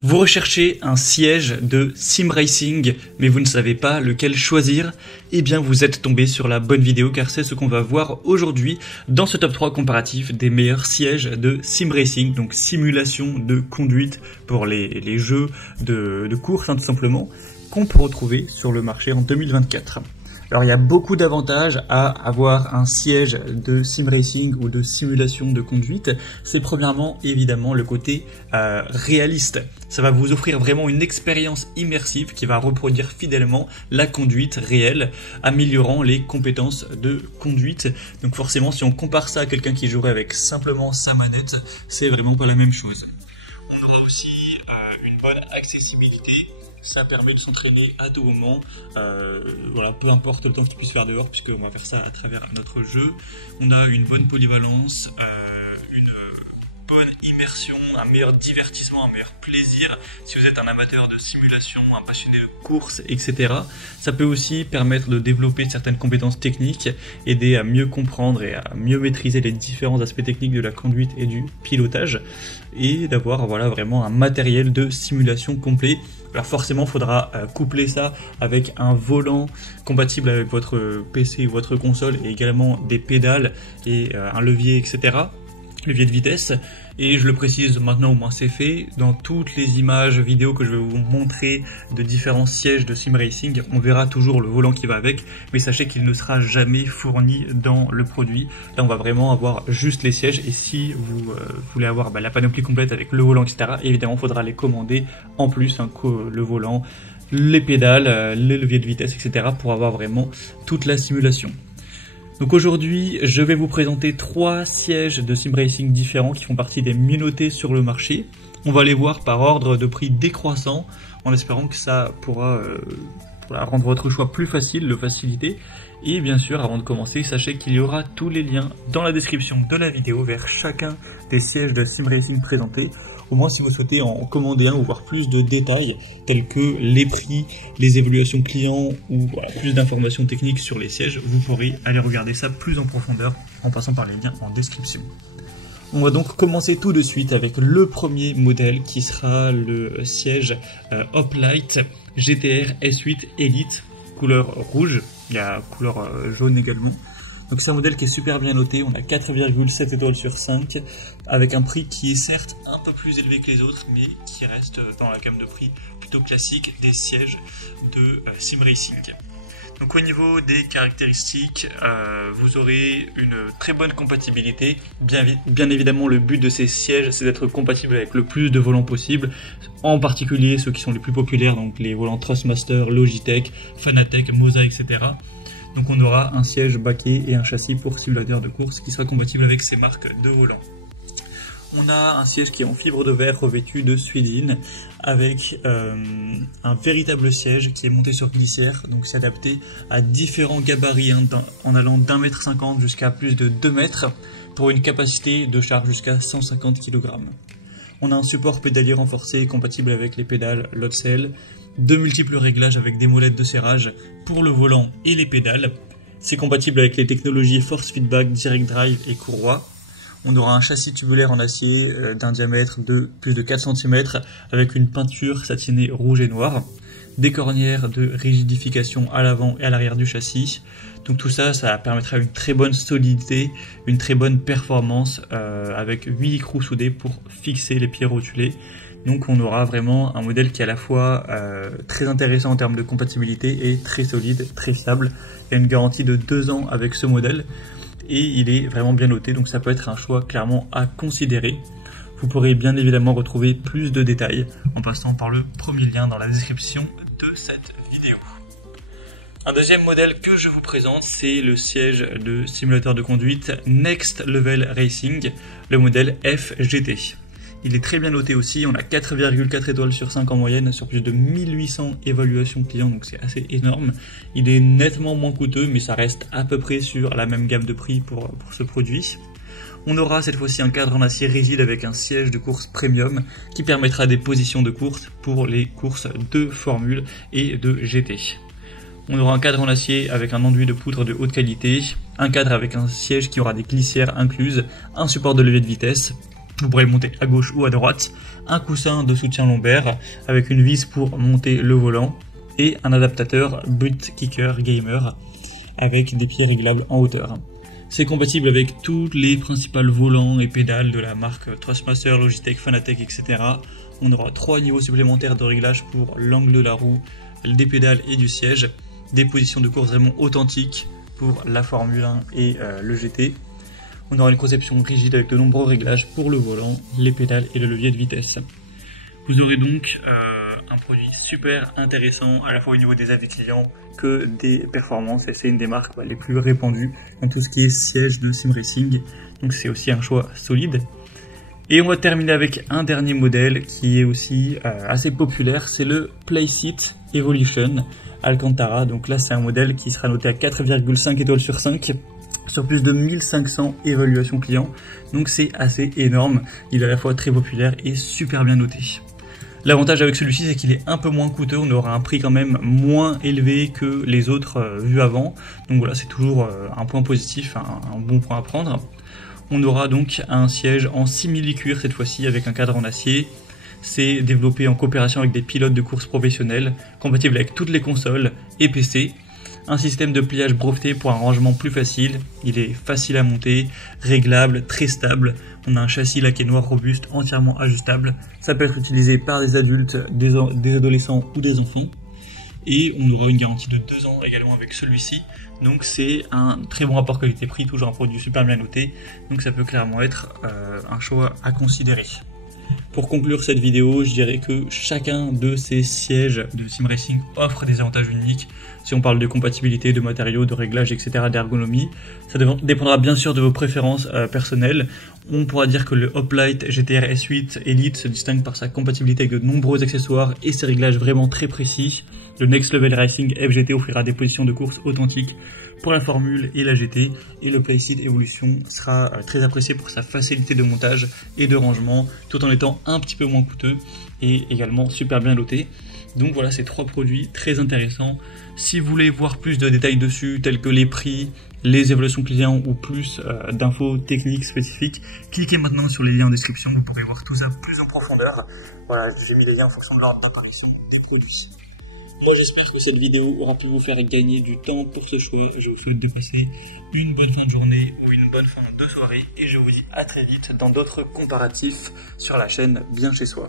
Vous recherchez un siège de sim racing, mais vous ne savez pas lequel choisir? Eh bien, vous êtes tombé sur la bonne vidéo car c'est ce qu'on va voir aujourd'hui dans ce top 3 comparatif des meilleurs sièges de sim racing, donc simulation de conduite pour les jeux de course, tout simplement, qu'on peut retrouver sur le marché en 2024. Alors il y a beaucoup d'avantages à avoir un siège de sim racing ou de simulation de conduite. C'est premièrement évidemment le côté réaliste. Ça va vous offrir vraiment une expérience immersive qui va reproduire fidèlement la conduite réelle, améliorant les compétences de conduite. Donc forcément, si on compare ça à quelqu'un qui jouerait avec simplement sa manette, c'est vraiment pas la même chose. On aura aussi une bonne accessibilité. Ça permet de s'entraîner à tout moment, voilà, peu importe le temps que tu puisses faire dehors, puisqu'on va faire ça à travers notre jeu. On a une bonne polyvalence, une bonne immersion, un meilleur divertissement, un meilleur plaisir. Si vous êtes un amateur de simulation, un passionné de course, etc., ça peut aussi permettre de développer certaines compétences techniques, aider à mieux comprendre et à mieux maîtriser les différents aspects techniques de la conduite et du pilotage, et d'avoir voilà, vraiment un matériel de simulation complet. Alors forcément, il faudra coupler ça avec un volant compatible avec votre PC ou votre console, et également des pédales et un levier, etc. Levier de vitesse. Et je le précise maintenant, au moins c'est fait, dans toutes les images vidéo que je vais vous montrer de différents sièges de sim racing, on verra toujours le volant qui va avec, mais sachez qu'il ne sera jamais fourni dans le produit. Là on va vraiment avoir juste les sièges, et si vous voulez avoir la panoplie complète avec le volant, etc., évidemment il faudra les commander en plus, le volant, les pédales, les leviers de vitesse, etc., pour avoir vraiment toute la simulation. Donc aujourd'hui, je vais vous présenter 3 sièges de sim racing différents qui font partie des mieux notés sur le marché. On va les voir par ordre de prix décroissant, en espérant que ça pourra rendre votre choix plus facile, le faciliter. Et bien sûr, avant de commencer, sachez qu'il y aura tous les liens dans la description de la vidéo vers chacun des sièges de sim racing présentés. Au moins, si vous souhaitez en commander un ou voir plus de détails, tels que les prix, les évaluations clients ou plus d'informations techniques sur les sièges, vous pourrez aller regarder ça plus en profondeur en passant par les liens en description. On va donc commencer tout de suite avec le premier modèle qui sera le siège Hoplite GTR S8 Elite, couleur rouge, il y a couleur jaune également. Donc c'est un modèle qui est super bien noté, on a 4,7 étoiles sur 5, avec un prix qui est certes un peu plus élevé que les autres, mais qui reste dans la gamme de prix plutôt classique des sièges de sim racing. Donc au niveau des caractéristiques, vous aurez une très bonne compatibilité. Bien évidemment, le but de ces sièges, c'est d'être compatible avec le plus de volants possible, en particulier ceux qui sont les plus populaires, donc les volants Thrustmaster, Logitech, Fanatec, Moza, etc. Donc on aura un siège baquet et un châssis pour simulateur de course qui sera compatible avec ces marques de volants. On a un siège qui est en fibre de verre revêtu de suédine avec un véritable siège qui est monté sur glissière, donc c'est adapté à différents gabarits en allant d'1,50 m jusqu'à plus de 2 mètres pour une capacité de charge jusqu'à 150 kg. On a un support pédalier renforcé compatible avec les pédales Lotsel, de multiples réglages avec des molettes de serrage pour le volant et les pédales. C'est compatible avec les technologies Force Feedback, Direct Drive et courroie. On aura un châssis tubulaire en acier d'un diamètre de plus de 4 cm avec une peinture satinée rouge et noire, des cornières de rigidification à l'avant et à l'arrière du châssis. Donc tout ça, ça permettra une très bonne solidité, une très bonne performance avec 8 écrous soudés pour fixer les pieds rotulés. Donc on aura vraiment un modèle qui est à la fois très intéressant en termes de compatibilité et très solide, très fiable. Il y a une garantie de 2 ans avec ce modèle et il est vraiment bien noté, donc ça peut être un choix clairement à considérer. Vous pourrez bien évidemment retrouver plus de détails en passant par le premier lien dans la description de cette vidéo. Un deuxième modèle que je vous présente, c'est le siège de simulateur de conduite Next Level Racing, le modèle FGT. Il est très bien noté aussi, on a 4,4 étoiles sur 5 en moyenne sur plus de 1800 évaluations clients, donc c'est assez énorme. Il est nettement moins coûteux, mais ça reste à peu près sur la même gamme de prix pour ce produit. On aura cette fois-ci un cadre en acier rigide avec un siège de course premium qui permettra des positions de course pour les courses de Formule et de GT. On aura un cadre en acier avec un enduit de poutre de haute qualité, un cadre avec un siège qui aura des glissières incluses, un support de levier de vitesse, Vous pourrez le monter à gauche ou à droite. Un coussin de soutien lombaire avec une vis pour monter le volant et un adaptateur butt kicker gamer avec des pieds réglables en hauteur. C'est compatible avec tous les principaux volants et pédales de la marque Thrustmaster, Logitech, Fanatec, etc. On aura 3 niveaux supplémentaires de réglage pour l'angle de la roue, des pédales et du siège. Des positions de course vraiment authentiques pour la Formule 1 et le GT. On aura une conception rigide avec de nombreux réglages pour le volant, les pédales et le levier de vitesse. Vous aurez donc un produit super intéressant à la fois au niveau des avis clients que des performances, et c'est une des marques les plus répandues dans tout ce qui est siège de sim racing, donc c'est aussi un choix solide. Et on va terminer avec un dernier modèle qui est aussi assez populaire, c'est le Playseat Evolution Alcantara. Donc là c'est un modèle qui sera noté à 4,5 étoiles sur 5 sur plus de 1500 évaluations clients, donc c'est assez énorme. Il est à la fois très populaire et super bien noté. L'avantage avec celui-ci, c'est qu'il est un peu moins coûteux, on aura un prix quand même moins élevé que les autres vus avant, donc voilà, c'est toujours un point positif, un bon point à prendre. On aura donc un siège en simili-cuir cette fois-ci avec un cadre en acier. C'est développé en coopération avec des pilotes de course professionnels, compatible avec toutes les consoles et PC. Un système de pliage breveté pour un rangement plus facile. Il est facile à monter, réglable, très stable. On a un châssis laqué noir robuste, entièrement ajustable. Ça peut être utilisé par des adultes, des adolescents ou des enfants. Et on aura une garantie de 2 ans également avec celui-ci. Donc c'est un très bon rapport qualité-prix, toujours un produit super bien noté. Donc ça peut clairement être un choix à considérer. Pour conclure cette vidéo, je dirais que chacun de ces sièges de sim racing offre des avantages uniques. Si on parle de compatibilité, de matériaux, de réglages, etc., d'ergonomie, ça dépendra bien sûr de vos préférences personnelles. On pourra dire que le Hoplite GTR S8 Elite se distingue par sa compatibilité avec de nombreux accessoires et ses réglages vraiment très précis. Le Next Level Racing FGT offrira des positions de course authentiques pour la Formule et la GT, et le Playseat Evolution sera très apprécié pour sa facilité de montage et de rangement, tout en étant un petit peu moins coûteux et également super bien noté. Donc voilà, ces 3 produits très intéressants. Si vous voulez voir plus de détails dessus, tels que les prix, les évaluations clients ou plus d'infos techniques spécifiques, cliquez maintenant sur les liens en description, vous pourrez voir tout ça plus en profondeur. Voilà, j'ai mis les liens en fonction de l'ordre d'apparition des produits. Moi j'espère que cette vidéo aura pu vous faire gagner du temps pour ce choix. Je vous souhaite de passer une bonne fin de journée ou une bonne fin de soirée et je vous dis à très vite dans d'autres comparatifs sur la chaîne Bien Chez Soi.